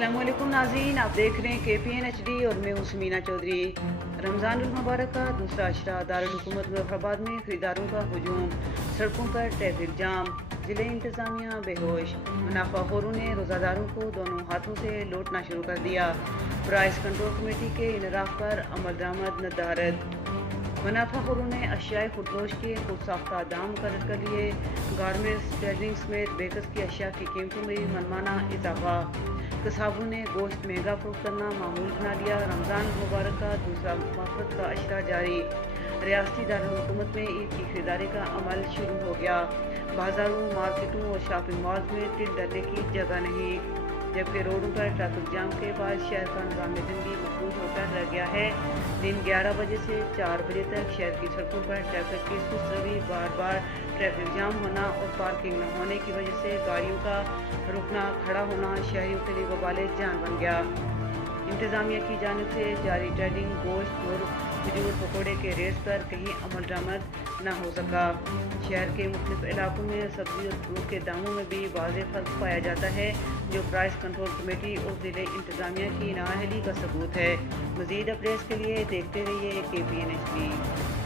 अस्सलाम वालेकुम नाज़रीन, आप देख रहे हैं KPN HD और मैं हूँ समीना चौधरी। रमज़ान मुबारक का दूसरा अशरा दारुल हुकूमत मुज़फ़्फ़राबाद में खरीदारों का हुजूम, सड़कों पर ट्रैफिक जाम, ज़िले इंतज़ामिया बेहोश, मुनाफाखोरों ने रोज़ादारों को दोनों हाथों से लूटना शुरू कर दिया। प्राइस कंट्रोल कमेटी के इनराफ पर अमल दरामद नदारद। मुनाफाखोरों ने अशियाए खुदनोश के खुद साख्ता दाम मुकर्रर कर लिए। गारमेंट्स, टेलरिंग समेत बेकस की अशिया की कीमतों में मनमाना इजाफा। कसाबों ने गोश्त महंगा फरोख्त करना मामूल बना लिया। रमज़ान मुबारक का दूसरा मुआफ़त का अशरा जारी। रियासती दारुल हुकूमत में ईद की खरीदारी का अमल शुरू हो गया। बाजारों, मार्केटों और शॉपिंग मॉल्स में तिल डरने की जगह नहीं, जबकि रोडों पर ट्रैफिक जाम के बाद शहर का निज़ाम ज़िंदगी मकरूज होकर रह गया है। दिन 11 बजे से 4 बजे तक शहर की सड़कों पर ट्रैफिक की सुस्त रवि, बार बार ट्रैफिक जाम होना और पार्किंग न होने की वजह से गाड़ियों का रुकना खड़ा होना शहरियों के लिए वबाले जान बन गया। इंतज़ामिया की जानिब से जारी ट्रेडिंग गोश्त और खजूर पकौड़े के रेट्स पर कहीं अमल दरामद न हो सका। शहर के मुख्तलिफ इलाकों में सब्जी और फ्रूट के दामों में भी वाज़ेह फ़र्क पाया जाता है, जो प्राइस कंट्रोल कमेटी और ज़िले इंतज़ामिया की नाअहली का सबूत है। मज़ीद अपडेट्स के लिए देखते रहिए KPN HD।